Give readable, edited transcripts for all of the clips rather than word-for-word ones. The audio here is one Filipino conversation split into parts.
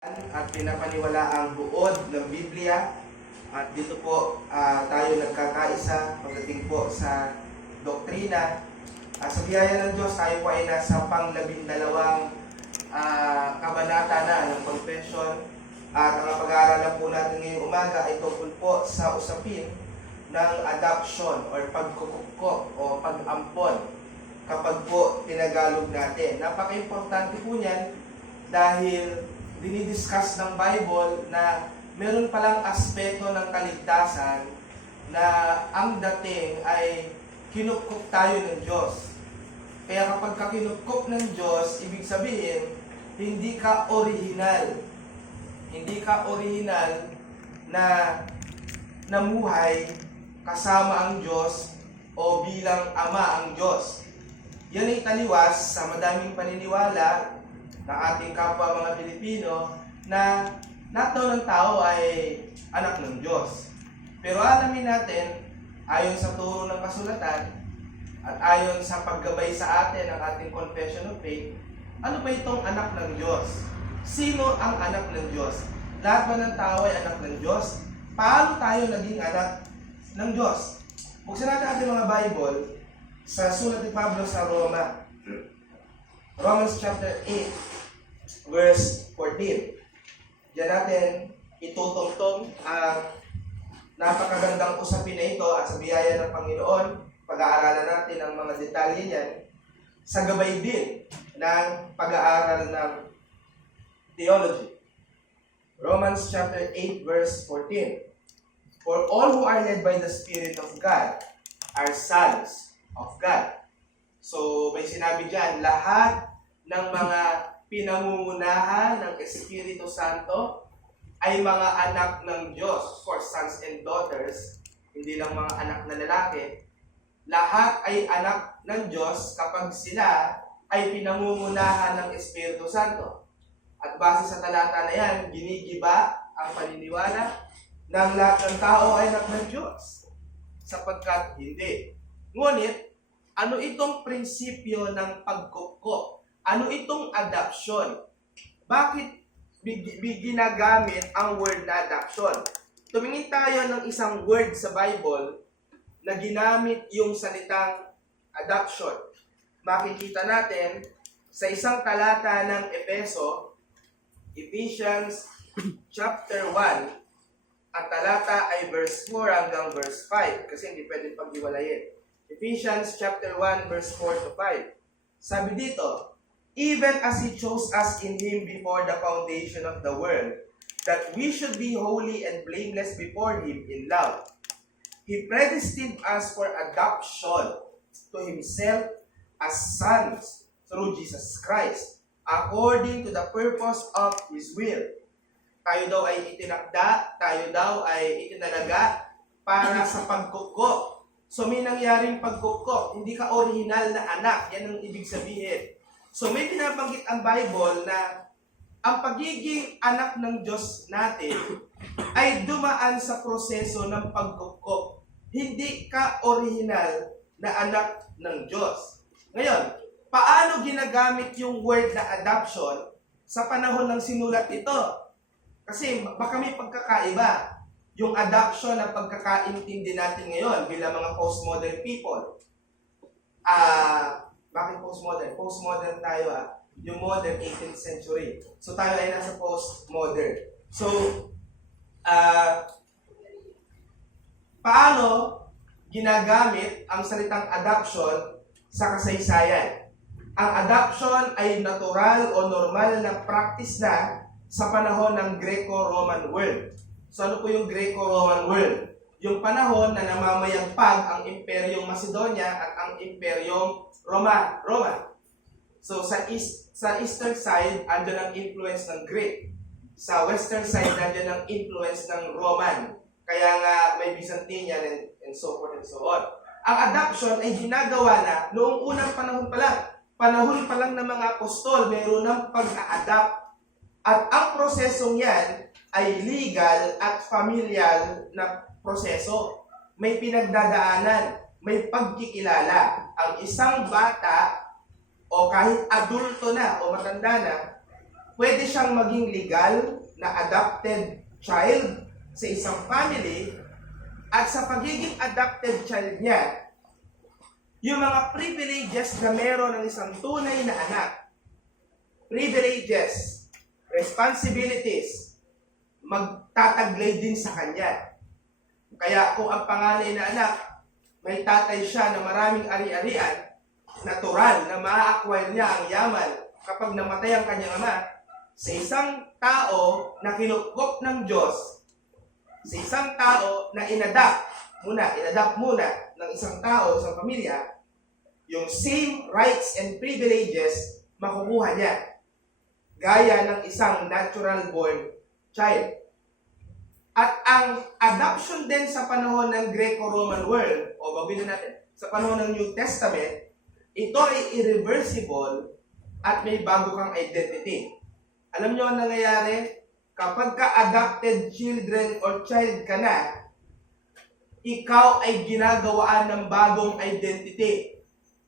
At pinapaniwala ang buod ng Biblia at dito po tayo nagkakaisa pagdating po sa doktrina. Sa biyaya ng Diyos, tayo po ay nasa pang-12 kabanata na ng Confession. At ang pag-aaralan po natin ngayong umaga ay tungkol po sa usapin ng adoption or pagkukupkop o pag-ampon kapag po tinagalog natin. Napaka-importante po niyan dahil dinidiscuss ng Bible na meron palang aspeto ng kaligtasan na ang dating ay kinupkup tayo ng Diyos. Kaya kapag kinupkup ng Diyos, ibig sabihin, hindi ka original. Hindi ka original na namuhay kasama ang Diyos o bilang ama ang Diyos. Yan ay taliwas sa madaming paniniwala ng ating kapwa mga Pilipino na lahat daw ng tao ay anak ng Diyos. Pero alamin natin, ayon sa turo ng kasulatan at ayon sa paggabay sa atin ng ating confession of faith, ano ba itong anak ng Diyos? Sino ang anak ng Diyos? Lahat ba ng tao ay anak ng Diyos? Paano tayo naging anak ng Diyos? Buksan natin ating mga Bible sa sulat ni Pablo sa Roma. Romans chapter 8, verse 14. Diyan natin itutungtong ang napakagandang usapin na ito at sa biyaya ng Panginoon, pag-aaralan natin ang mga detalye niyan sa gabay din ng pag-aaral ng theology. Romans chapter 8, verse 14. For all who are led by the Spirit of God are sons of God. So, may sinabi dyan, lahat ng mga pinamumunahan ng Espiritu Santo ay mga anak ng Diyos, for sons and daughters, hindi lang mga anak na lalaki. Lahat ay anak ng Diyos kapag sila ay pinamumunahan ng Espiritu Santo. At base sa talata na yan, ginigiba ang paniniwala ng lahat ng tao ay anak ng Diyos. Sapagkat hindi. Ngunit, ano itong prinsipyo ng pagkukop? Ano itong adoption? Bakit ginagamit ang word na adoption? Tumingin tayo ng isang word sa Bible na ginamit yung salitang adoption. Makikita natin sa isang talata ng Efeso, Ephesians chapter 1, at talata ay verse 4 hanggang verse 5 kasi hindi pwedeng paghiwalayin. Ephesians chapter 1 verse 4 to 5. Sabi dito, even as He chose us in Him before the foundation of the world, that we should be holy and blameless before Him in love. He predestined us for adoption to Himself as sons through Jesus Christ, according to the purpose of His will. Tayo daw ay itinakda, tayo daw ay itinalaga para sa pagkukop. So may nangyaring pagkukop, hindi ka original na anak, yan ang ibig sabihin. So may binabanggit ang Bible na ang pagiging anak ng Diyos natin ay dumaan sa proseso ng pagkukop. Hindi ka original na anak ng Diyos. Ngayon, paano ginagamit yung word na adoption sa panahon ng sinulat ito? Kasi baka may pagkakaiba. Yung adoption na pagkakaintindi natin ngayon bilang mga postmodern people. Bakit postmodern? Postmodern tayo yung modern 18th century. So tayo ay nasa postmodern. So, paano ginagamit ang salitang adoption sa kasaysayan? Ang adoption ay natural o normal na practice na sa panahon ng Greco-Roman world. So ano po yung Greco-Roman world? Yung panahon na namamayagpag ang Imperyong Macedonia at ang Imperyong Roma. So sa eastern side, andyan ang influence ng Greek. Sa western side, andyan ang influence ng Roman. Kaya nga may Byzantinian and so forth and so on. Ang adoption ay ginagawa na noong unang panahon pa lang. Panahon pa lang ng mga apostol, mayroon ng pag-a-adopt. At ang prosesong yan ay legal at familial na proseso. May pinagdadaanan, may pagkikilala. Ang isang bata o kahit adulto na o matanda na, pwede siyang maging legal na adopted child sa isang family, at sa pagiging adopted child niya, yung mga privileges na meron ng isang tunay na anak, privileges, responsibilities, magtataglay din sa kanya. Kaya kung ang panganay na anak, may tatay siya na maraming ari-arian, natural na ma-acquire niya ang yaman kapag namatay ang kanyang ama. Sa isang tao na kinukop ng Diyos, sa isang tao na inadapt muna ng isang tao, isang pamilya, yung same rights and privileges makukuha niya. Gaya ng isang natural born child. At ang adoption din sa panahon ng Greco-Roman world, o baguhin natin, sa panahon ng New Testament, ito ay irreversible at may bago kang identity. Alam niyo ang nangyayari? Kapag ka-adopted children or child ka na, ikaw ay ginagawaan ng bagong identity.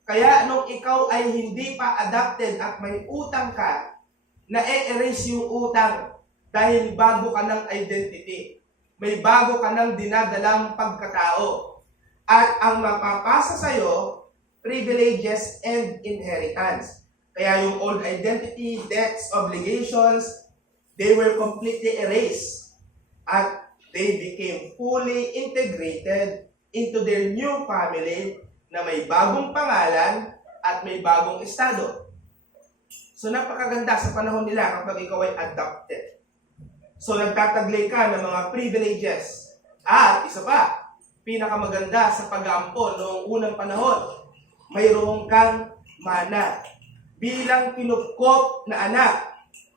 Kaya nung ikaw ay hindi pa adopted at may utang ka, na-erase yung utang dahil bago ka ng identity. May bago ka ng dinadalang pagkatao. At ang mapapasa sa'yo, privileges and inheritance. Kaya yung old identity, debts, obligations, they were completely erased. At they became fully integrated into their new family na may bagong pangalan at may bagong estado. So napakaganda sa panahon nila kapag ikaw ay adopted. So nagtataglay ka ng mga privileges. At isa pa, pinakamaganda sa pag-aampon noong unang panahon, mayroong kang mana. Bilang kinukop na anak,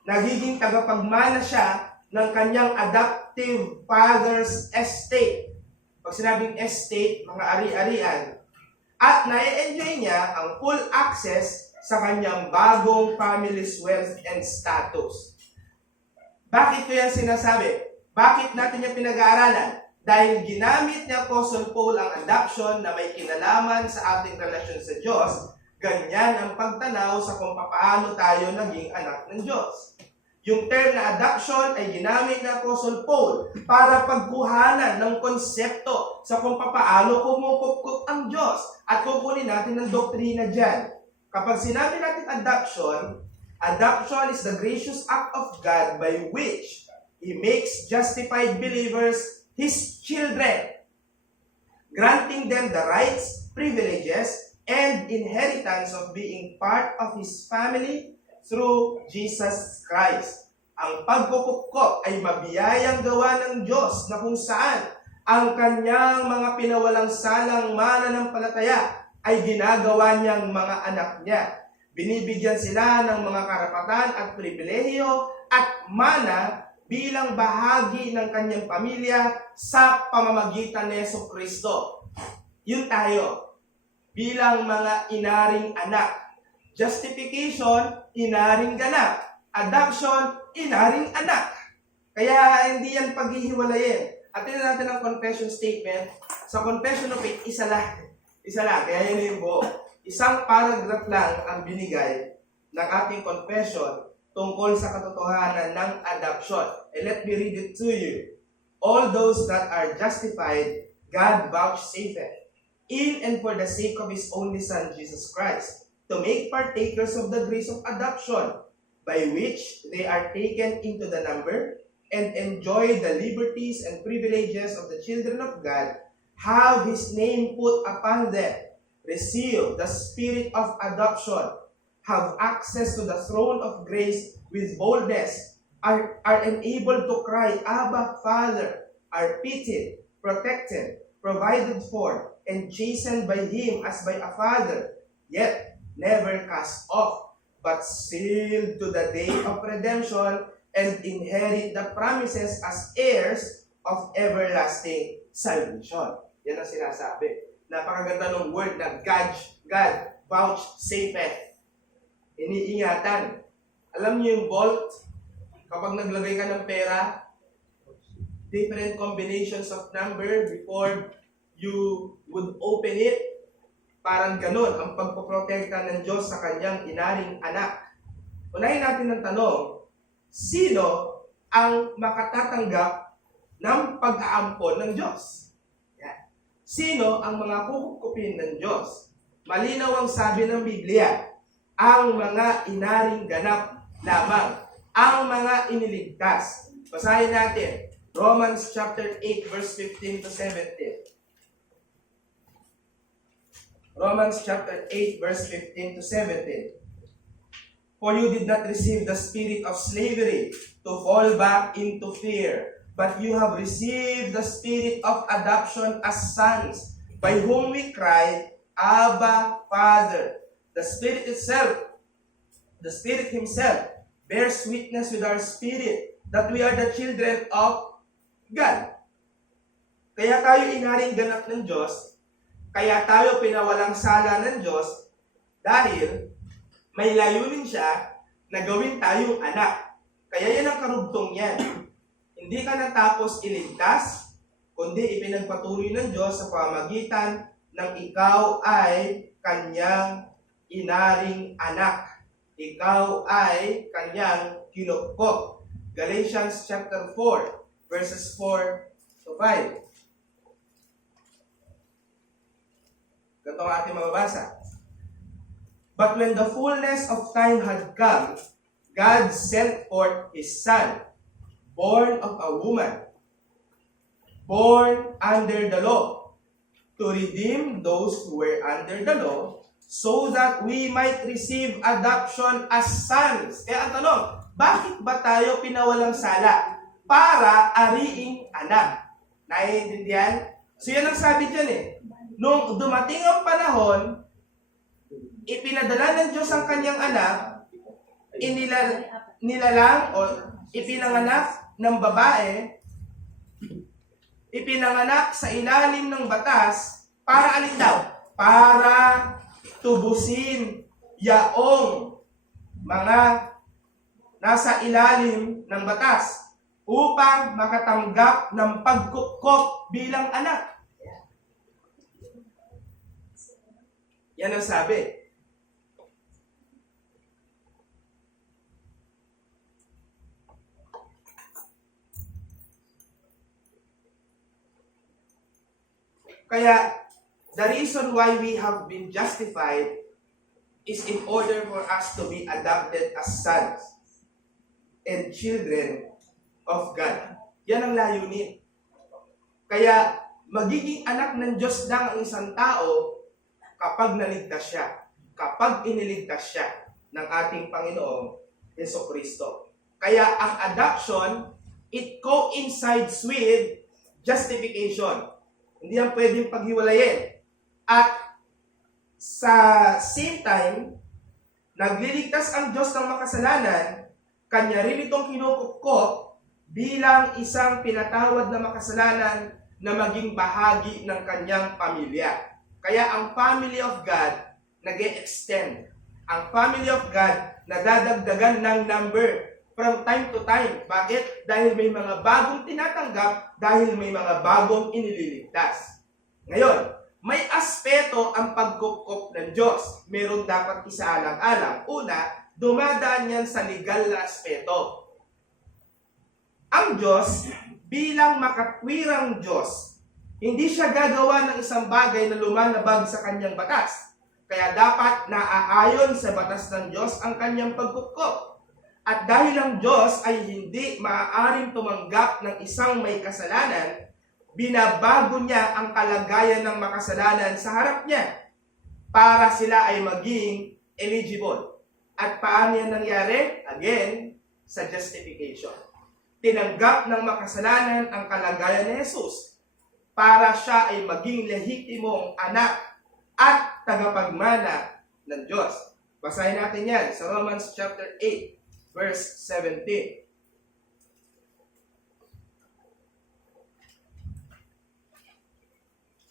nagiging tagapagmana siya ng kanyang adoptive father's estate. Pag sinabing estate, mga ari-arian. At na-enjoy niya ang full access sa kanyang bagong family's wealth and status. Bakit ko yan sinasabi? Bakit natin yung pinag-aaralan? Dahil ginamit ni Apostle Paul ang adoption na may kinalaman sa ating relasyon sa Diyos, ganyan ang pagtanaw sa kung paano tayo naging anak ng Diyos. Yung term na adoption ay ginamit ni Apostle Paul para pagkuhanan ng konsepto sa kung paano kumukupkup ang Diyos at kukunin natin ng doktrina dyan. Kapag sinabi natin adoption, adoption is the gracious act of God by which He makes justified believers His children, granting them the rights, privileges, and inheritance of being part of His family through Jesus Christ. Ang pagkukupkop ay mabiyayang gawa ng Diyos na kung saan ang kanyang mga pinawalang salang mananampalataya ay ginagawa niyang mga anak niya. Binibigyan sila ng mga karapatan at pribilehiyo at mana bilang bahagi ng kanyang pamilya sa pamamagitan ni Jesucristo. Yun tayo, bilang mga inaring anak. Justification, inaring ganap. Adoption, inaring anak. Kaya hindi yan paghihiwalayin. At tingnan natin ang confession statement. Sa confession of faith, isa lang. Kaya yun yung buo. Isang paragraph lang ang binigay ng ating confession tungkol sa katotohanan ng adoption. And let me read it to you. All those that are justified, God vouchsafeth, in and for the sake of His only Son, Jesus Christ, to make partakers of the grace of adoption, by which they are taken into the number and enjoy the liberties and privileges of the children of God, have His name put upon them, receive the spirit of adoption, have access to the throne of grace with boldness, are enabled to cry, Abba, Father, are pitied, protected, provided for, and chastened by Him as by a father, yet never cast off, but sealed to the day of redemption, and inherit the promises as heirs of everlasting salvation. Yan ang sinasabi. Napakaganda ng word na God vouchsafeth. Iniingatan. Alam niyo yung vault? Kapag naglagay ka ng pera, different combinations of number before you would open it. Parang ganun ang pagpoprotekta ng Diyos sa kanyang inaring anak. Unahin natin ang tanong, sino ang makatatanggap ng pag-aampon ng Diyos? Yan. Sino ang mga kukupin ng Diyos? Malinaw ang sabi ng Biblia, ang mga inaring ganap lamang, ang mga iniligtas. Basahin natin, Romans chapter 8, verse 15 to 17. Romans chapter 8, verse 15 to 17. For you did not receive the spirit of slavery to fall back into fear, but you have received the spirit of adoption as sons, by whom we cry, Abba, Father. The Spirit Himself, bears witness with our spirit that we are the children of God. Kaya tayo inaring ganap ng Diyos, kaya tayo pinawalang sala ng Diyos, dahil may layunin siya na gawin tayong anak. Kaya yan ang karugtong niyan. Hindi ka natapos iligtas, kundi ipinagpatuloy ng Diyos sa pamagitan ng ikaw ay kanyang inaring anak. Ikaw ay kanyang kinupkop. Galatians chapter 4, verses 4 to 5. Ganito ang ating mababasa. But when the fullness of time had come, God sent forth His Son, born of a woman, born under the law, to redeem those who were under the law, so that we might receive adoption as sons. Kaya ang tanong, bakit ba tayo pinawalang sala? Para ariing anak. Naiintindihan? So yan ang sabi dyan eh. Nung dumating ang panahon, ipinadala ng Diyos ang kanyang anak, nilalang o ipinanganak ng babae, ipinanganak sa ilalim ng batas, para alin daw? Para tubusin yaong mga nasa ilalim ng batas upang makatanggap ng pagkukop bilang anak. Yan ang sabi. Kaya, the reason why we have been justified is in order for us to be adopted as sons and children of God. Yan ang layunin. Kaya, magiging anak ng Diyos lang ang isang tao kapag naligtas siya, kapag iniligtas siya ng ating Panginoong Jesucristo. Kaya ang adoption, it coincides with justification. Hindi yan pwedeng paghiwalayin. At sa same time, nagliligtas ang Diyos ng makasalanan, Kanya rin itong kinukupkop bilang isang pinatawad na makasalanan na maging bahagi ng Kanyang pamilya. Kaya ang family of God nag-e-extend. Ang family of God nadadagdagan ng number from time to time. Bakit? Dahil may mga bagong tinatanggap, dahil may mga bagong inililigtas. Ngayon, may aspeto ang pagkukop ng Diyos. Meron dapat isaalang-alang. Una, dumadaan yan sa legal na aspeto. Ang Diyos, bilang makatwirang Diyos, hindi siya gagawa ng isang bagay na lumalabag sa kanyang batas. Kaya dapat naaayon sa batas ng Diyos ang kanyang pagkukop. At dahil ang Diyos ay hindi maaaring tumanggap ng isang may kasalanan, binabago niya ang kalagayan ng makasalanan sa harap niya para sila ay maging eligible. At paano yan nangyari? Again, sa justification. Tinanggap ng makasalanan ang kalagayan ni Jesus para siya ay maging lehitimong anak at tagapagmana ng Diyos. Basahin natin yan sa Romans chapter 8, verse 17.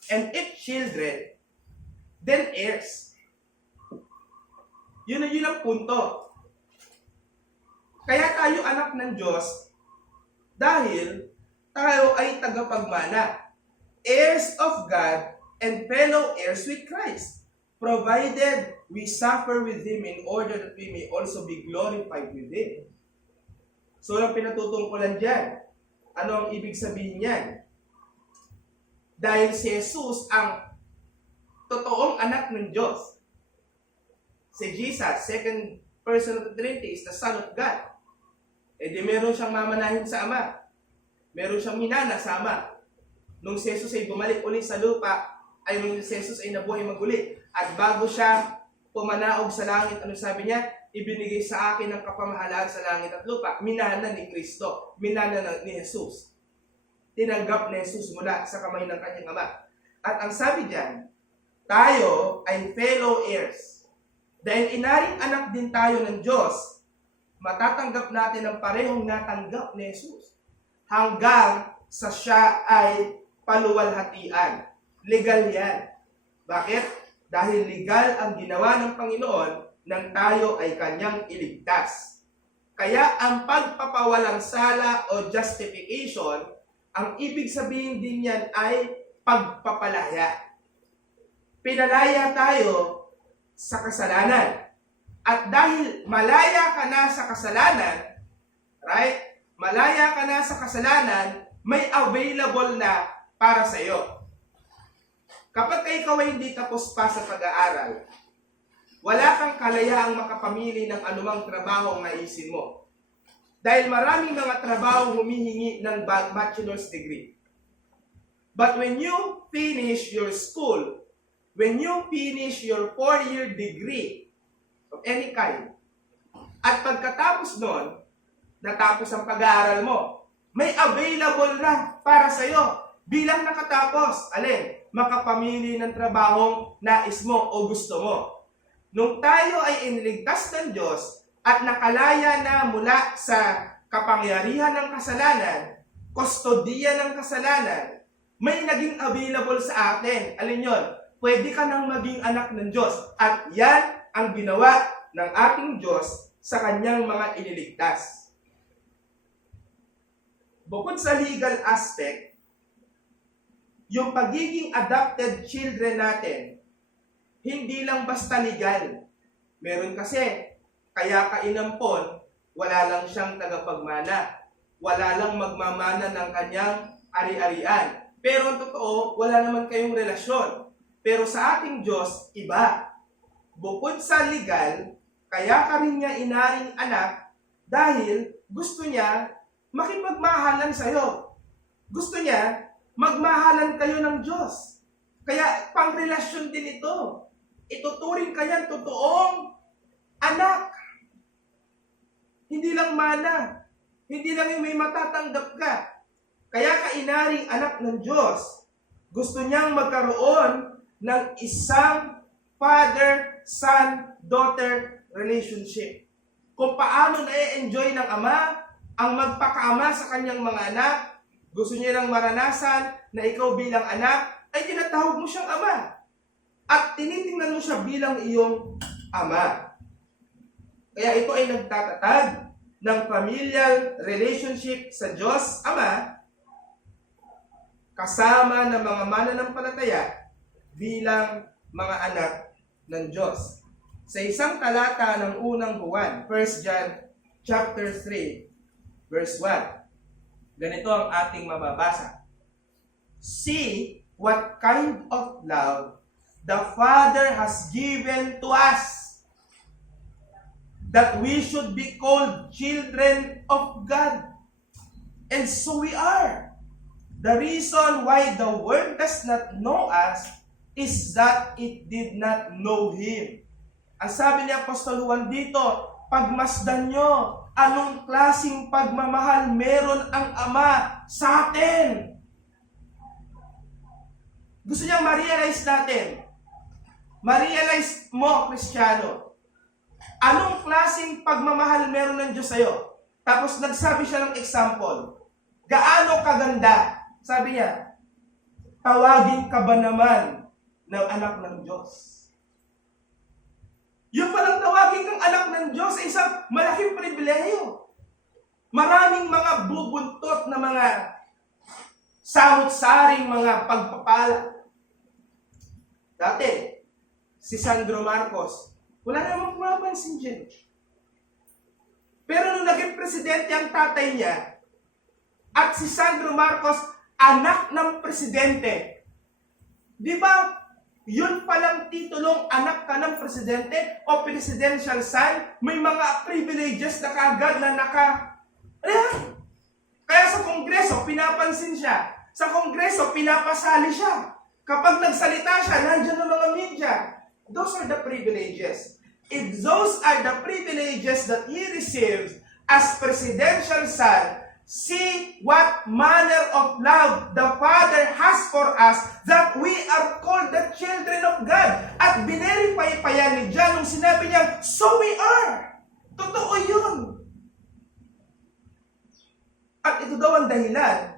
And if children, then heirs. Yun ang punto. Kaya tayo anak ng Diyos dahil tayo ay tagapagmana. Heirs of God and fellow heirs with Christ, provided we suffer with Him in order that we may also be glorified with Him. So, ang pinatutungkulan dyan, ano ang ibig sabihin niyan? Dahil si Jesus ang totoong anak ng Diyos. Si Jesus, second person of the Trinity, is the Son of God. E di meron siyang mamanahin sa Ama. Meron siyang minana sa Ama. Nung si Jesus ay bumalik uli sa lupa, ay nung si Jesus ay nabuhay maguli. At bago siya pumanaog sa langit, ano sabi niya? Ibinigay sa akin ang kapamahalaan sa langit at lupa. Minana ni Kristo. Minana ni Jesus. Tinanggap ni Jesus mula sa kamay ng kanyang Ama. At ang sabi diyan, tayo ay fellow heirs. Dahil inaring anak din tayo ng Diyos, matatanggap natin ang parehong natanggap ni Jesus. Hanggang sa siya ay paluwalhatian. Legal yan. Bakit? Dahil legal ang ginawa ng Panginoon nang tayo ay kanyang iligtas. Kaya ang pagpapawalang sala o justification, ang ibig sabihin din yan ay pagpapalaya. Pinalaya tayo sa kasalanan. At dahil malaya ka na sa kasalanan, right? Malaya ka na sa kasalanan, may available na para sa iyo. Kapag ikaw ay hindi tapos pa sa pag-aaral, wala kang kalayaang makapamili ng anumang trabaho ang naisin mo. Dahil maraming mga trabaho humihingi ng bachelor's degree. But when you finish your school, when you finish your 4-year degree of any kind, at pagkatapos nun, natapos ang pag-aaral mo, may available na para sa iyo bilang nakatapos. Alin? Makapamili ng trabahong nais mo o gusto mo. Nung tayo ay iniligtas ng Diyos at nakalaya na mula sa kapangyarihan ng kasalanan, kustodiya ng kasalanan, may naging available sa atin. Alin yon? Pwede ka nang maging anak ng Diyos. At yan ang ginawa ng ating Diyos sa kanyang mga iniligtas. Bukod sa legal aspect, yung pagiging adopted children natin, hindi lang basta legal. Meron kasi, kaya ka inampon, wala lang siyang tagapagmana. Wala lang magmamana ng kanyang ari-arian. Pero ang totoo, wala naman kayong relasyon. Pero sa ating Diyos, iba. Bukod sa legal, kaya ka rin niya inaring anak dahil gusto niya makipagmahalan sa'yo. Gusto niya magmahalan kayo ng Diyos. Kaya pangrelasyon din ito. Ituturing kanyang totoong anak. Hindi lang mana. Hindi lang yung may matatanggap ka. Kaya ka inaring anak ng Diyos. Gusto niyang magkaroon ng isang father, son, daughter relationship. Kung paano na-enjoy ng ama ang magpakaama sa kanyang mga anak, gusto niya lang maranasan na ikaw bilang anak, ay tinatawag mo siyang ama. At tinitingnan mo siya bilang iyong ama. Kaya ito ay nagtatatag ng familial relationship sa Diyos Ama kasama ng mga mananampalataya bilang mga anak ng Diyos. Sa isang talata ng unang buwan, 1 John chapter 3, verse 1, ganito ang ating mababasa. See what kind of love the Father has given to us, that we should be called children of God. And so we are. The reason why the world does not know us is that it did not know Him. Ang sabi ni Apostol Juan dito, pagmasdan nyo, anong klaseng pagmamahal meron ang Ama sa atin. Gusto niyang ma-realize natin. Ma-realize mo, Kristiyano, anong klaseng pagmamahal meron ng Diyos sa'yo? Tapos nagsabi siya ng example. Gaano kaganda? Sabi niya, tawagin ka ba naman ng anak ng Diyos? Yung palang tawagin kang anak ng Diyos ay isang malaking pribileyo. Maraming mga bubuntot na mga samot-saring mga pagpapala. Dati, si Sandro Marcos, wala namang pumapansin dyan. Pero nung naging presidente ang tatay niya, at si Sandro Marcos, anak ng presidente. Di ba, yun palang titulong anak ka ng presidente o presidential son, may mga privileges na kaagad na Ayan. Kaya sa Kongreso, pinapansin siya. Sa Kongreso, pinapasali siya. Kapag nagsalita siya, nandiyan ang mga media. Those are the privileges. If those are the privileges that he receives as presidential son, see what manner of love the Father has for us, that we are called the children of God. At binerify pa yan ni John nung sinabi niya, so we are. Totoo yun. At ito daw ang dahilan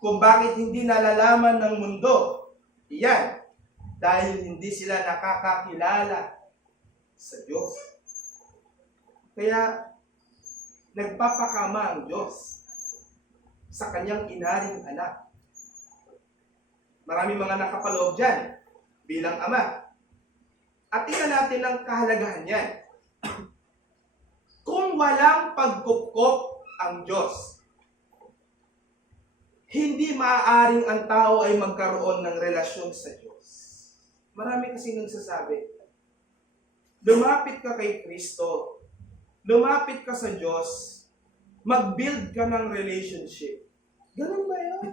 kung bakit hindi nalalaman ng mundo. Iyan, dahil hindi sila nakakakilala sa Diyos. Kaya, nagpapakama ang Diyos sa kanyang inaring anak. Marami mga nakapaloob dyan bilang ama. At tingnan natin ang kahalagahan niyan. Kung walang pagkupkop ang Diyos, hindi maaaring ang tao ay magkaroon ng relasyon sa Diyos. Marami kasi nagsasabi, lumapit ka kay Kristo, lumapit ka sa Diyos, mag-build ka ng relationship. Ganun ba yun?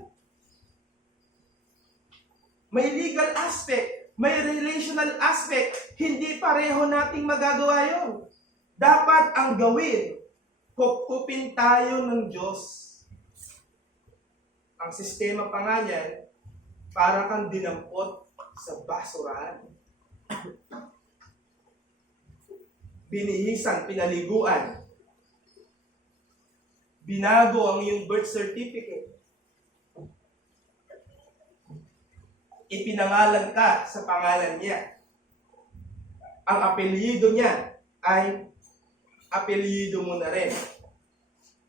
May legal aspect, may relational aspect, hindi pareho nating magagawa yun. Dapat ang gawin, kukupin tayo ng Diyos. Ang sistema pa nga niyan, para kang dinampot sa basurahan. Binihisan, pinaliguan. Binago ang iyong birth certificate. Ipinangalan ka sa pangalan niya. Ang apelyido niya ay apelyido mo na rin.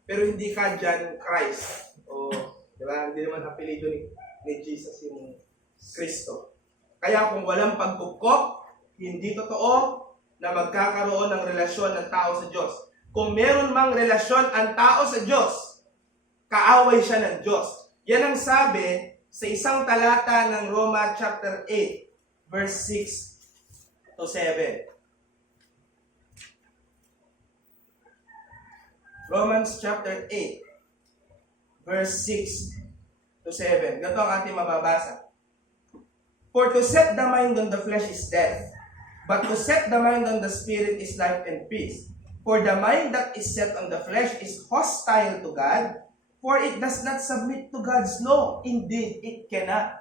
Pero hindi ka John Christ. O, diba? Hindi naman apelyido ni Jesus yung Kristo. Kaya kung walang pagkukop, hindi totoo na magkakaroon ng relasyon ng tao sa Diyos. Kung meron mang relasyon ang tao sa Diyos, kaaway siya ng Diyos. Yan ang sabi sa isang talata ng Roma chapter 8, verse 6 to 7. Romans chapter 8, verse 6 to 7. Ganito ang ating mababasa. For to set the mind on the flesh is death, but to set the mind on the Spirit is life and peace. For the mind that is set on the flesh is hostile to God, for it does not submit to God's law. Indeed, it cannot.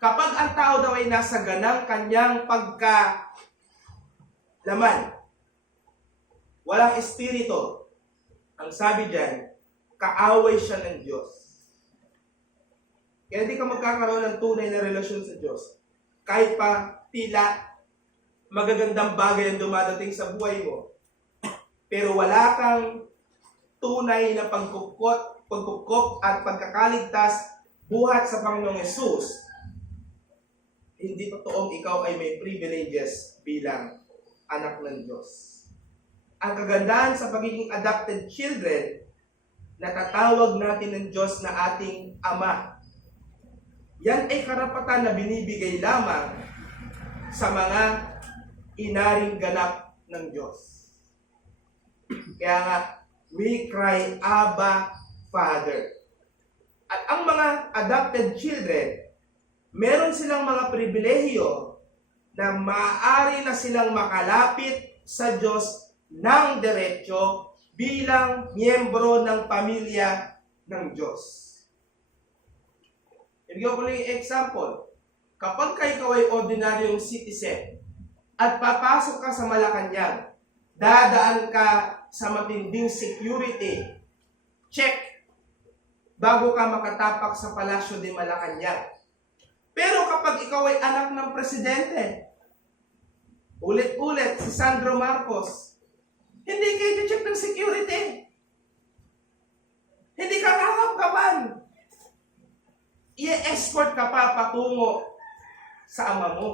Kapag ang tao daw ay nasa ganang kanyang pagkalaman, walang espiritu, ang sabi dyan, kaaway siya ng Diyos. Kaya hindi ka magkakaroon ng tunay na relasyon sa Diyos. Kahit pa tila magagandang bagay ang dumadating sa buhay mo, pero wala kang tunay na pagkukop at pagkakaligtas buhat sa Panginoong Yesus, hindi totoong ikaw ay may privileges bilang anak ng Diyos. Ang kagandahan sa pagiging adopted children, natatawag natin ng Diyos na ating Ama. Yan ay karapatan na binibigay lamang sa mga inaring ganap ng Diyos. Kaya nga, we cry, Abba, Father. At ang mga adopted children, meron silang mga pribilehiyo na maaari na silang makalapit sa Diyos ng diretso bilang miyembro ng pamilya ng Diyos. Ibigay ko lang yung example. Kapag ikaw ay ordinaryong citizen at papasok ka sa Malacanang, dadaan ka sa matinding security check bago ka makatapak sa Palasyo de Malacanang. Pero kapag ikaw ay anak ng presidente, ulit-ulit si Sandro Marcos, hindi kayo check ng security. Hindi ka kakapkapan. I-escort ka pa patungo sa ama mo.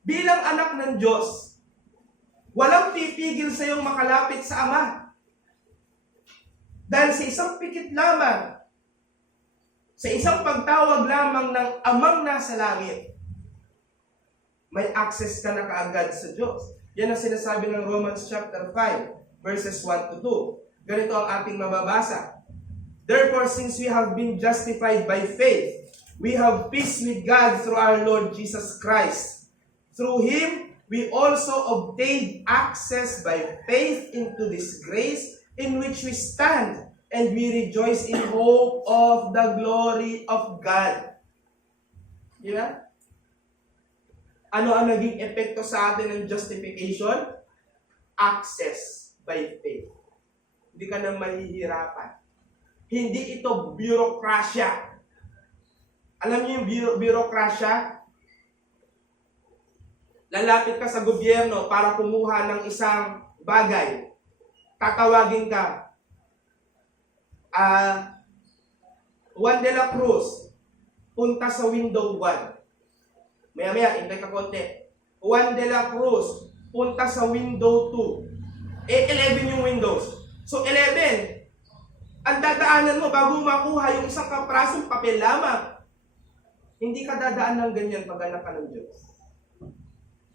Bilang anak ng Diyos, Walang pipigil sa iyong makalapit sa Ama. Dahil sa isang pikit lamang, sa isang pagtawag lamang ng Amang nasa langit, may access ka na kaagad sa Diyos. Yan ang sinasabi ng Romans chapter 5, verses 1 to 2. Ganito ang ating mababasa. Therefore, since we have been justified by faith, we have peace with God through our Lord Jesus Christ. Through Him, we also obtained access by faith into this grace in which we stand, and we rejoice in hope of the glory of God. Di ba? Ano ang naging epekto sa atin ng justification? Access by faith. Hindi ka na mahihirapan. Hindi ito bureaucracia. Alam niyo yung bureaucracia? Lalapit ka sa gobyerno para kumuha ng isang bagay. Tatawagin ka. Juan de la Cruz, punta sa window 1. Maya-maya, hintay ka konti. Juan de la Cruz, punta sa window 2. 11 yung windows. So 11, ang dadaanan mo bago makuha yung isang kaprasong papel lamang. Hindi ka dadaan ng ganyan pag anak ka ng Diyos.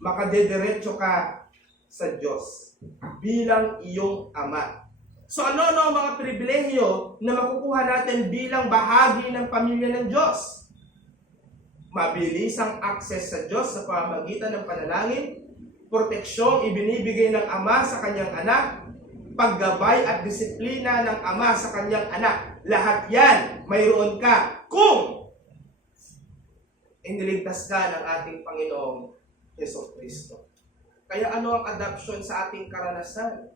Makadediretso ka sa Diyos bilang iyong Ama. So ano ang mga pribilehyo na makukuha natin bilang bahagi ng pamilya ng Diyos? Mabilis ang access sa Diyos sa pamamagitan ng panalangin, proteksyong ibinibigay ng Ama sa kanyang anak, paggabay at disiplina ng Ama sa kanyang anak. Lahat yan, mayroon ka kung iniligtas ka ng ating Panginoong Jesucristo. Kaya ano ang adoption sa ating karanasan?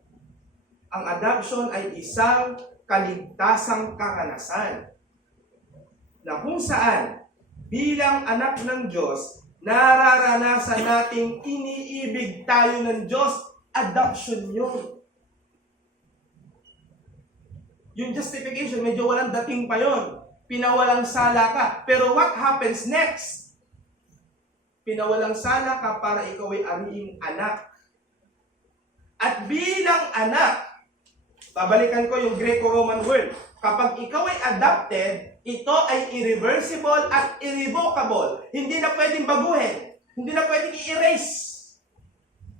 Ang adoption ay isang kaligtasang karanasan na kung saan bilang anak ng Diyos, nararanasan nating iniibig tayo ng Diyos. Adoption yun. Yung justification, medyo walang dating pa yon. Pinawalang sala ka. Pero what happens next? Pinawalang sala ka para ikaw ay ariing anak. At bilang anak, babalikan ko yung Greco-Roman word. Kapag ikaw ay adopted, ito ay irreversible at irrevocable. Hindi na pwedeng baguhin. Hindi na pwedeng i-erase.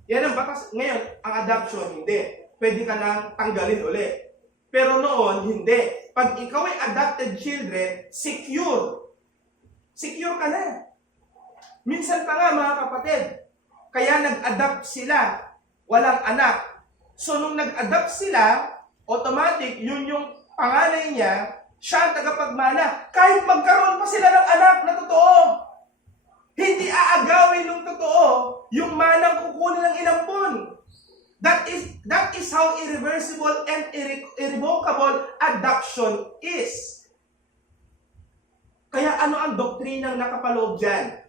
Yan ang batas. Ngayon, ang adoption, hindi. Pwede ka nang tanggalin uli. Pero noon, hindi. Pag ikaw ay adopted children, secure. Secure ka na. Minsan pa nga, mga kapatid, kaya nag-adopt sila, walang anak. So, nung nag-adopt sila, automatic, yun yung panganay niya, siya ang tagapagmana. Kahit magkaroon pa sila ng anak na totoo, hindi aagawin ng totoo yung manang kukunin ng inampon. That is how irreversible and irrevocable adoption is. Kaya ano ang doktrinang nakapaloob dyan?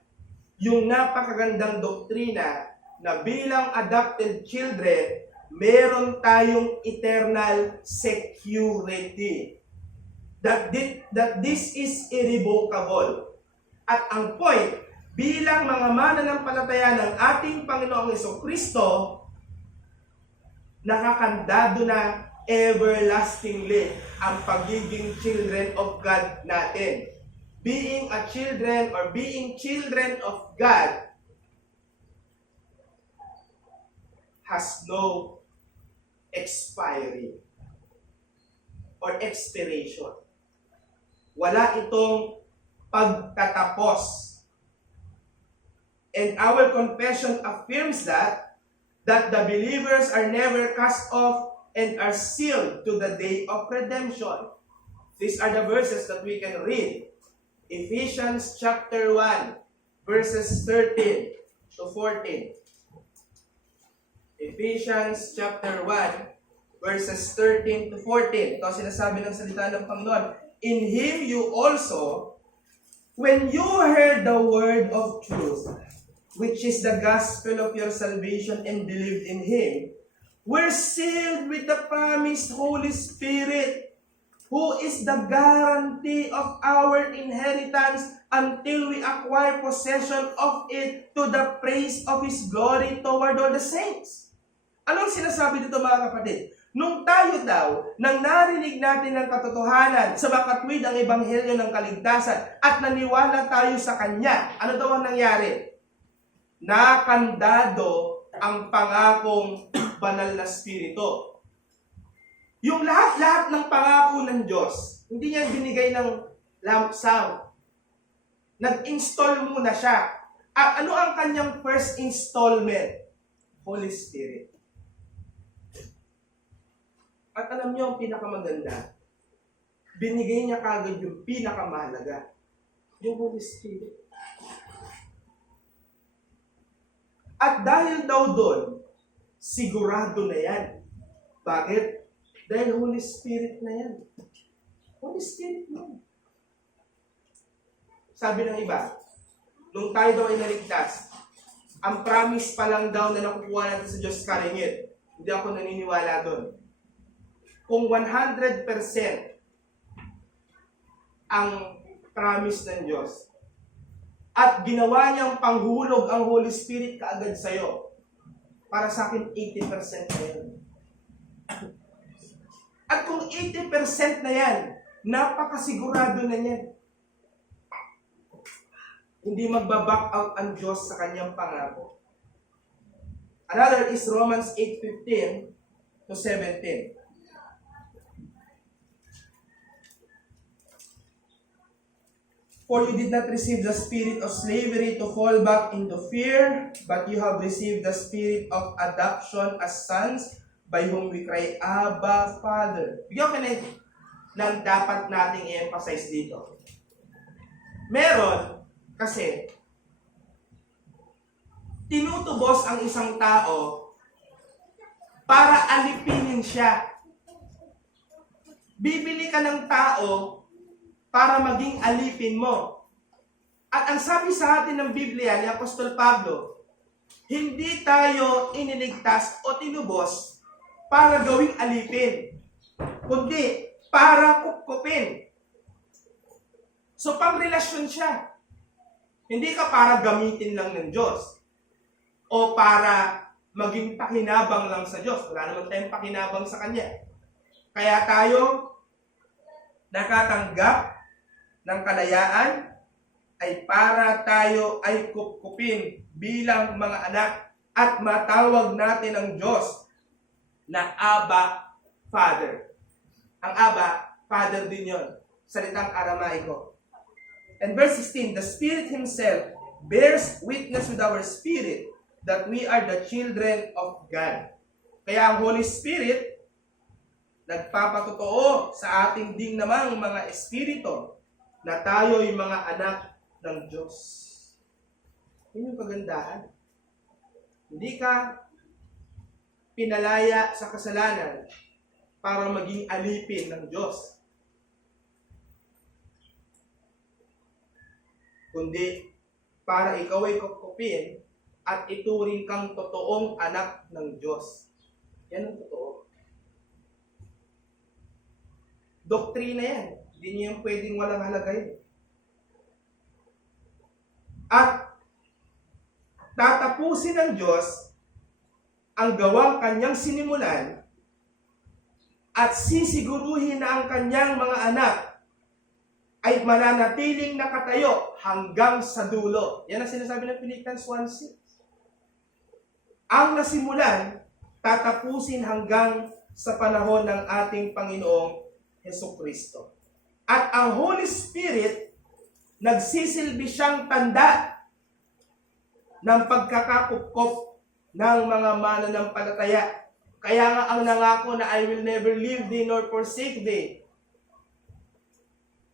Yung napakagandang doktrina na bilang adopted children, meron tayong eternal security. That this is irrevocable. At ang point, bilang mga mananampalataya ng ating Panginoong Jesucristo, nakakandado na everlastingly ang pagiging children of God natin. Being a children or being children of God has no expiry or expiration. Wala itong pagtatapos. And our confession affirms that the believers are never cast off and are sealed to the day of redemption. These are the verses that we can read. Ephesians chapter 1, verses 13 to 14. Ephesians chapter 1, verses 13 to 14. Ito ang sinasabi ng salita ng Panginoon. In Him you also, when you heard the word of truth, which is the gospel of your salvation, and believed in Him, were sealed with the promised Holy Spirit, who is the guarantee of our inheritance until we acquire possession of it to the praise of His glory toward all the saints. Anong sinasabi dito mga kapatid? Nung tayo daw, nang narinig natin ng katotohanan sa makatwid ang ebanghelyo ng kaligtasan at naniwala tayo sa Kanya, ano daw ang nangyari? Nakandado ang pangakong banal na spirito. Yung lahat-lahat ng pangako ng Diyos, hindi niya binigay ng lump sum. Nag-install muna siya. At ano ang kanyang first installment? Holy Spirit. At alam niyo ang pinakamaganda, binigay niya kagad yung pinakamahalaga, yung Holy Spirit. At dahil daw doon, sigurado na yan. Bakit? Dahil Holy Spirit na yan. Holy Spirit na yan. Sabi ng iba, nung tayo daw ay naligtas, ang promise pa lang daw na nakukuha natin sa Diyos karingit. Hindi ako naniniwala doon. Kung 100% ang promise ng Diyos at ginawa niyang panghulog ang Holy Spirit kaagad sa'yo, para sa akin 80% na yan. At kung 80% na yan, napakasigurado na yan. Hindi magbaback out ang Diyos sa kanyang pangako. Another is Romans 8:15 to 17. For you did not receive the spirit of slavery to fall back into fear, but you have received the spirit of adoption as sons, by whom we cry, Abba, Father. Bigyan ko na ng dapat nating i-emphasize dito. Meron, kasi, tinutubos ang isang tao para alipinin siya. Bibili ka ng tao para maging alipin mo. At ang sabi sa atin ng Biblia ni Apostol Pablo, hindi tayo iniligtas o tinubos para gawing alipin, kundi para kupkupin. So, pangrelasyon siya. Hindi ka para gamitin lang ng Diyos o para maging pakinabang lang sa Diyos. Wala naman tayong pakinabang sa Kanya. Kaya tayo nakatanggap ng kalayaan ay para tayo ay kupkupin bilang mga anak at matawag natin ang Diyos na Abba, Father. Ang Abba, Father din yun. Salitang Aramaiko. And verse 16, the Spirit Himself bears witness with our spirit that we are the children of God. Kaya ang Holy Spirit, nagpapatotoo sa ating ding namang mga espiritu na tayo'y mga anak ng Diyos. Yun yung kagandahan. Hindi ka pinalaya sa kasalanan para maging alipin ng Diyos. Kundi para ikaw ay kupkupin at ituring kang totoong anak ng Diyos. Yan ang totoo. Doktrina yan. Hindi niyo yung pwedeng walang halaga yun. At tatapusin ng Diyos ang gawang kanyang sinimulan at sisiguruhin na ang kanyang mga anak ay mananatiling nakatayo hanggang sa dulo. Yan ang sinasabi ng Philippians 1:6. Ang nasimulan, tatapusin hanggang sa panahon ng ating Panginoong Hesukristo. At ang Holy Spirit, nagsisilbi siyang tanda ng pagkakakupkop ng mga mananampalataya. Kaya nga ang nangako na I will never leave thee nor forsake thee,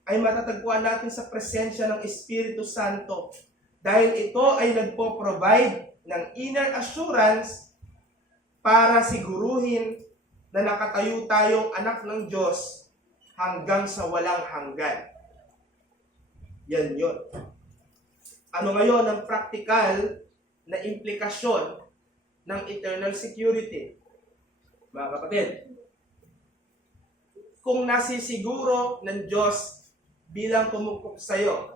ay matatagpuan natin sa presensya ng Espiritu Santo. Dahil ito ay nagpo-provide ng inner assurance para siguruhin na nakatayo tayong anak ng Diyos hanggang sa walang hanggan. Yan yun. Ano ngayon ang practical na implikasyon ng eternal security? Mga kapatid, kung nasisiguro ng Diyos bilang kumukop sa iyo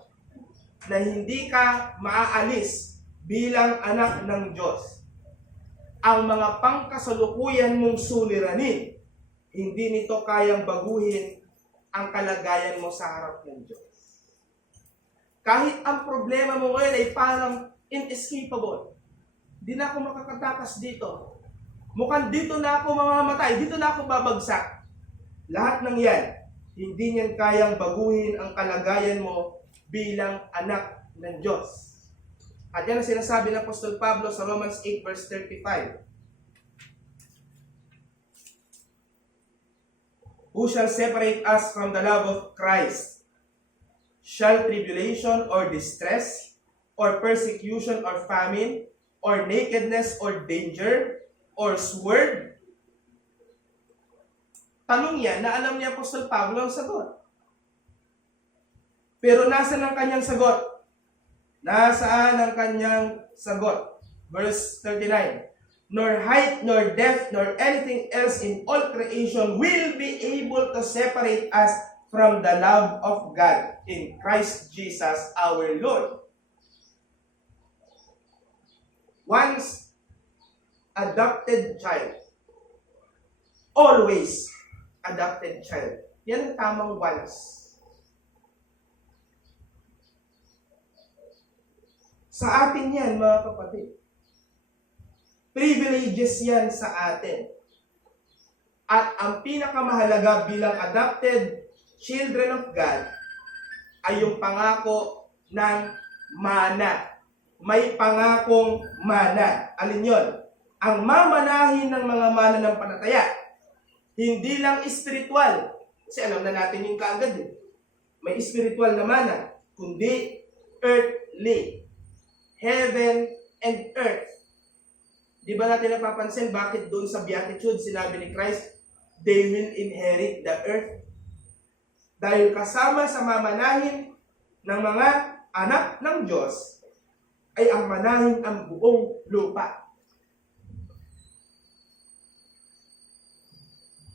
na hindi ka maaalis bilang anak ng Diyos, ang mga pangkasalukuyan mong suliranin. Hindi nito kayang baguhin ang kalagayan mo sa harap ng Diyos. Kahit ang problema mo ngayon ay parang inescapable. Hindi na ako makakatakas dito. Mukhang dito na ako mamamatay, dito na ako babagsak. Lahat ng yan, hindi niyan kayang baguhin ang kalagayan mo bilang anak ng Diyos. At yan ang sinasabi ng Apostol Pablo sa Romans 8 verse 35. Who shall separate us from the love of Christ? Shall tribulation or distress, or persecution or famine, or nakedness or danger, or sword? Tanong yan na alam ni Apostol Pablo ang sagot. Pero nasaan ang kanyang sagot? Nasaan ang kanyang sagot? Verse 39. Nor height, nor depth, nor anything else in all creation will be able to separate us from the love of God in Christ Jesus our Lord. Once adopted child, always adopted child. Yan ang tamang once. Sa atin yan, mga kapatid. Privileges yan sa atin. At ang pinakamahalaga bilang adopted children of God ay yung pangako ng mana. May pangakong mana. Alin yun? Ang mamanahin ng mga mananampalataya. Hindi lang spiritual. Kasi alam na natin yung kaagad eh. May spiritual na mana. Kundi earthly. Heaven and earth. Di ba natin napapansin bakit doon sa Beatitude sinabi ni Christ, they will inherit the earth? Dahil kasama sa mamanahin ng mga anak ng Diyos ay ang manahin ang buong lupa.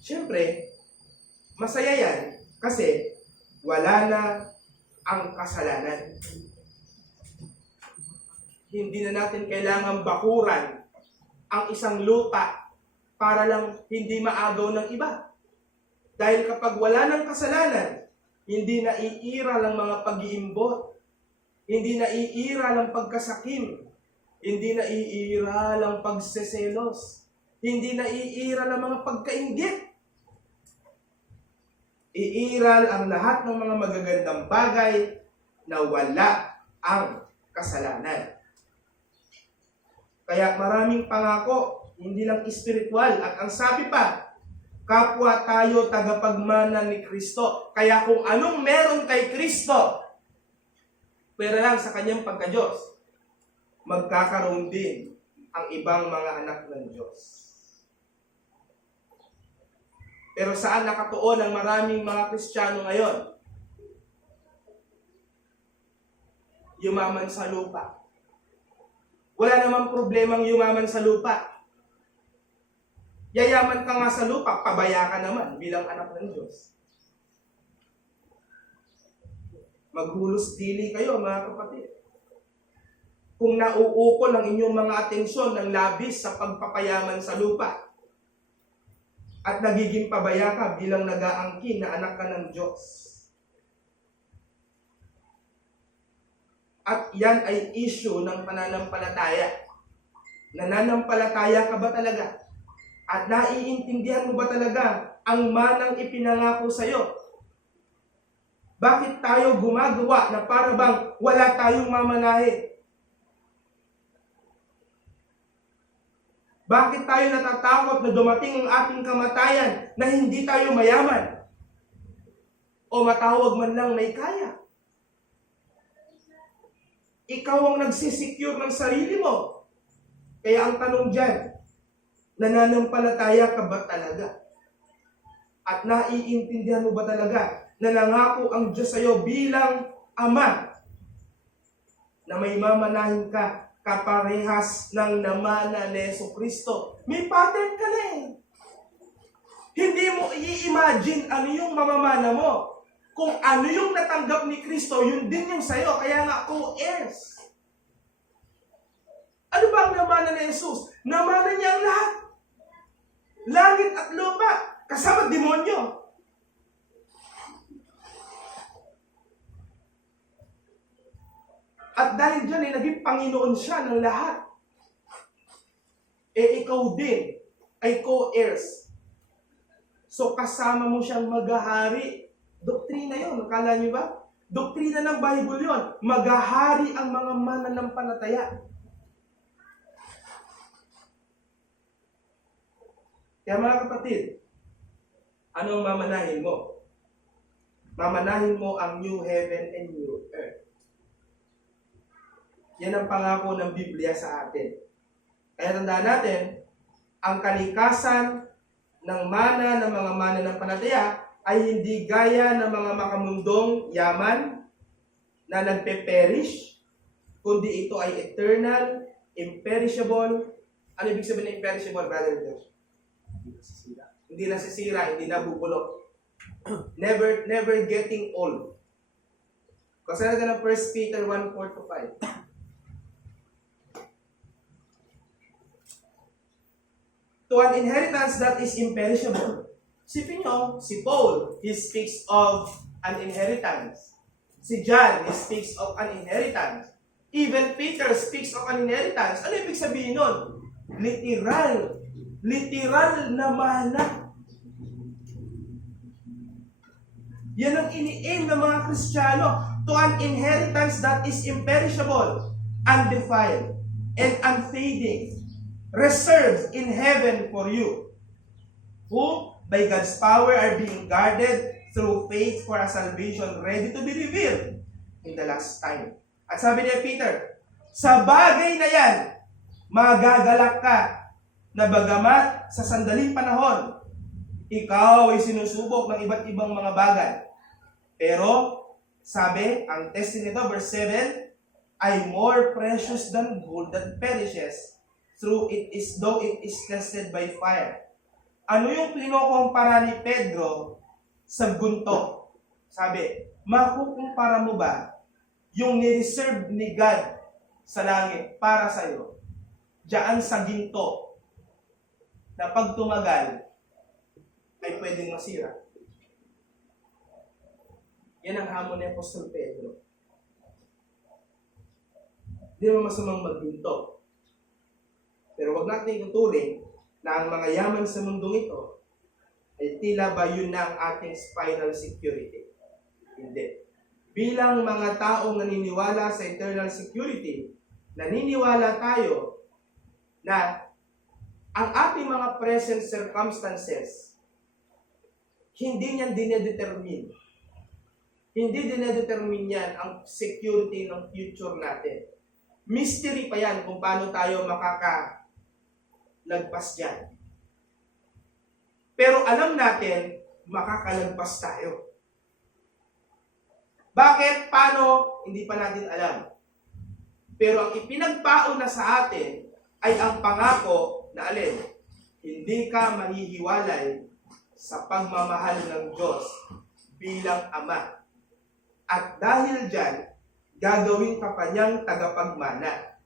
Siyempre, masaya yan kasi wala na ang kasalanan. Hindi na natin kailangang bakuran ang isang lupa para lang hindi maagaw ng iba. Dahil kapag wala ng kasalanan, hindi na iiral ang mga pag-iimbot, hindi na iiral ang pagkasakim, hindi na iiral ang pagseselos, hindi na iiral ang mga pagkainggit. Iiral ang lahat ng mga magagandang bagay na wala ang kasalanan. Kaya maraming pangako, hindi lang espiritual. At ang sabi pa, kapwa tayo tagapagmana ni Kristo. Kaya kung anong meron kay Kristo, pwera lang sa kanyang pagka-Diyos, magkakaroon din ang ibang mga anak ng Diyos. Pero saan nakatuon ang maraming mga Kristiyano ngayon? Yumaman sa lupa. Wala namang problemang yumaman sa lupa. Yayaman ka nga sa lupa, pabaya ka naman bilang anak ng Diyos. Maghulos dili kayo, mga kapatid. Kung nauukol ang inyong mga atensyon ng labis sa pagpapayaman sa lupa at nagiging pabaya ka bilang nag-aangkin na anak ka ng Diyos. At yan ay issue ng pananampalataya. Nananampalataya ka ba talaga? At naiintindihan mo ba talaga ang manang ipinangako sa iyo? Bakit tayo gumagawa na para bang wala tayong mamanahin? Bakit tayo natatakot na dumating ang ating kamatayan na hindi tayo mayaman? O matawag man lang may kaya? Ikaw ang nagsisecure ng sarili mo. Kaya ang tanong dyan, nananampalataya ka ba talaga? At naiintindihan mo ba talaga na nangako ang Diyos sa iyo bilang Ama na may mamanahin ka kaparehas ng namana ni Jesucristo? May pattern ka na eh. Hindi mo i-imagine ano yung mamamana mo. Kung ano yung natanggap ni Kristo, yun din yung sa'yo. Kaya nga, co-heirs. Ano ba ang namana ni Jesus? Namana niya ang lahat. Langit at lupa, kasama demonyo. At dahil dyan ay naging Panginoon siya ng lahat. Ikaw din ay co-heirs. So kasama mo siyang maghahari. Doktrina yun, akala niyo ba? Doktrina ng Bible yun. Maghahari ang mga mananampalataya. Kaya mga kapatid, anong mamanahin mo? Mamanahin mo ang new heaven and new earth. Yan ang pangako ng Biblia sa atin. Kaya tandaan natin, ang kalikasan ng mana ng mga mananampalataya ay hindi gaya ng mga makamundong yaman na nagpe-perish, kundi ito ay eternal, imperishable. Ano ibig sabihin ng imperishable, Brother Josh? Hindi nasisira, hindi nabubulok. Never getting old. Kasi natin ng 1 Peter 1:4-5. To an inheritance that is imperishable. Sipin nyo, si Paul, he speaks of an inheritance. Si John, he speaks of an inheritance. Even Peter speaks of an inheritance. Ano ibig sabihin nun? Literal. Literal na mana. Yan ang ini-aim ng mga Kristiyano. To an inheritance that is imperishable, undefiled, and unfading, reserved in heaven for you, who by God's power are being guarded through faith for a salvation ready to be revealed in the last time. At sabi ni Peter, sa bagay na yan, magagalak ka na bagamat sa sandaling panahon, ikaw ay sinusubok ng iba't ibang mga bagay. Pero, sabi, ang test nito, verse 7, ay more precious than gold that perishes, though it is tested by fire. Ano yung kinukumpara ni Pedro sa gunto? Sabi, makukumpara mo ba yung ni-reserve ni God sa langit para sa iyo? Diyan sa ginto na pag tumagal ay pwedeng masira. Yan ang hamon ni Apostol Pedro. Hindi mo masamang magginto. Pero wag natin ituturing na ang mga yaman sa mundong ito ay tila ba yun na ang ating final security. Hindi. Bilang mga taong naniniwala sa eternal security, naniniwala tayo na ang ating mga present circumstances hindi niyan dinedetermine. Hindi dinedetermine yan ang security ng future natin. Mystery pa yan kung paano tayo makakalagpas dyan. Pero alam natin, makakalagpas tayo. Bakit? Paano? Hindi pa natin alam. Pero ang ipinagpaon na sa atin ay ang pangako na alin? Hindi ka mahihiwalay sa pagmamahal ng Diyos bilang Ama. At dahil dyan, gagawin ka pa niyang tagapagmana.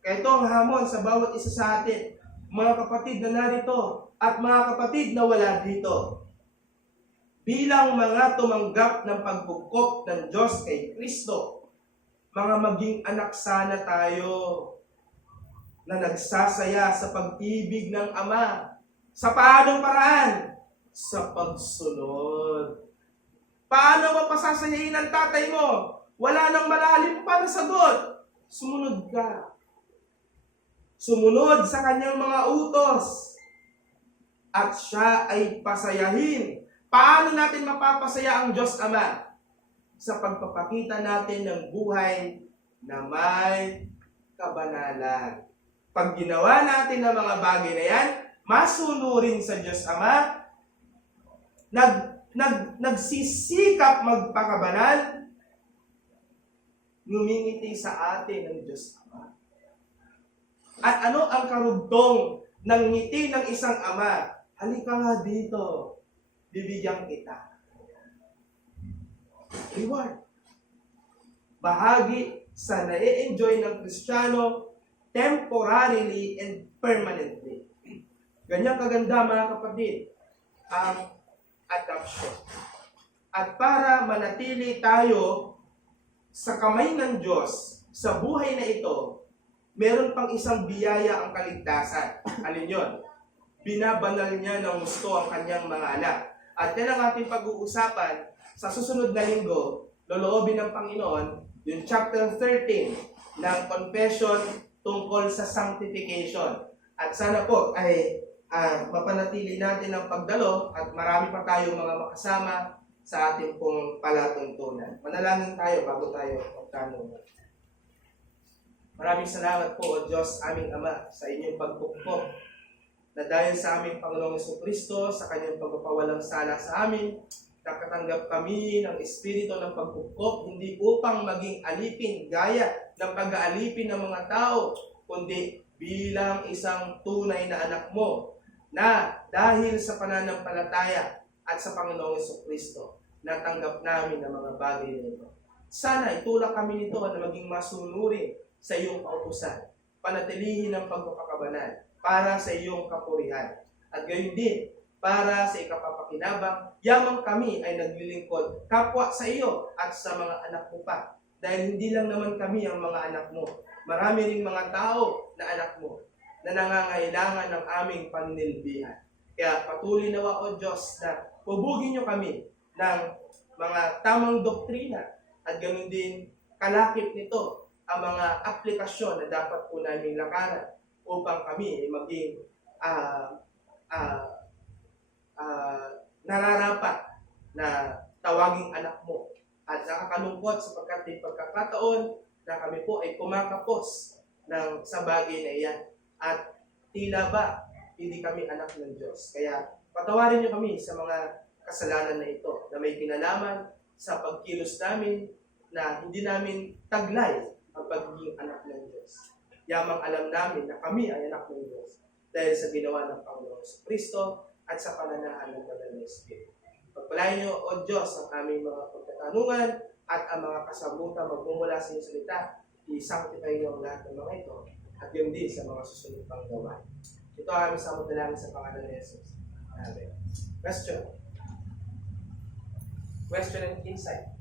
Kaya ito ang hamon sa bawat isa sa atin, mga kapatid na narito at mga kapatid na wala dito. Bilang mga tumanggap ng pagbukop ng Diyos kay Kristo, mga maging anak sana tayo na nagsasaya sa pag-ibig ng Ama. Sa paanong paraan? Sa pagsunod. Paano mapasasayahin ang tatay mo? Wala nang malalim pa na sagot. Sumunod ka. Sumunod sa kanyang mga utos. At siya ay pasayahin. Paano natin mapapasaya ang Diyos Ama? Sa pagpapakita natin ng buhay na may kabanalan. Pag ginawa natin ang mga bagay na yan, masunurin sa Diyos Ama, nagsisikap magpakabanal, ngumingiti sa atin ng Diyos Ama. At ano ang karugtong ng ngiti ng isang ama? Halika nga dito, bibigyan kita. Reward. Bahagi sa na-enjoy ng Kristiyano temporarily and permanently. Ganyan kaganda mga kapatid ang adoption. At para manatili tayo sa kamay ng Diyos sa buhay na ito, meron pang isang biyaya ang kaligtasan. Alin yun? Binabanal niya ng gusto ang kanyang mga anak. At yan ang ating pag-uusapan sa susunod na linggo, loloobin ng Panginoon, yung chapter 13 ng confession tungkol sa sanctification. At sana po ay mapanatili natin ang pagdalo at marami pa tayong mga makasama sa ating pong palatuntunan. Manalangin tayo bago tayo magtanong. Maraming salamat po, O Diyos, aming Ama, sa inyong pagpukpok na dahil sa aming Panginoong Jesucristo, sa kanyang pagpapawalang sala sa amin, nakatanggap kami ng Espiritu ng pagpukpok, hindi upang maging alipin gaya ng pag-aalipin ng mga tao, kundi bilang isang tunay na anak mo, na dahil sa pananampalataya at sa Panginoong Jesucristo, natanggap namin ang mga bagay nito. Sana itulak kami nito na maging masunurin sa iyong kautusan, panatilihin ang pagpapakabanal para sa iyong kapurihan. At gayon din, para sa ikapapakinabang, yamang kami ay naglilingkod kapwa sa iyo at sa mga anak mo pa. Dahil hindi lang naman kami ang mga anak mo. Marami ring mga tao na anak mo na nangangailangan ng aming panlilbihan. Kaya patuloy nawa, O Diyos, na pubugin niyo kami ng mga tamang doktrina at ganoon din kalakip nito ang mga aplikasyon na dapat po namin lakaran upang kami ay maging nararapat na tawaging anak mo. At nakakalungkot sapagkat may pagkakataon na kami po ay kumakapos sa bagay na iyan. At tila ba hindi kami anak ng Diyos. Kaya patawarin niyo kami sa mga kasalanan na ito na may kinalaman sa pagkilos namin na hindi namin taglay ang pagiging anak ng Diyos. Yamang alam namin na kami ay anak ng Diyos dahil sa ginawa ng Panginoong Jesucristo at sa pananahan ng Banal na Espiritu. Pagpalain niyo, O Diyos, ang aming mga pagkatanungan at ang mga kasabutan magmumula sa iyong salita. I-sanctify niyo ang lahat ng mga ito at yun din sa mga susunod pang gawain. Ito ang aming samot na namin sa pangalan ni Jesus. Amen. Question? Question and insight?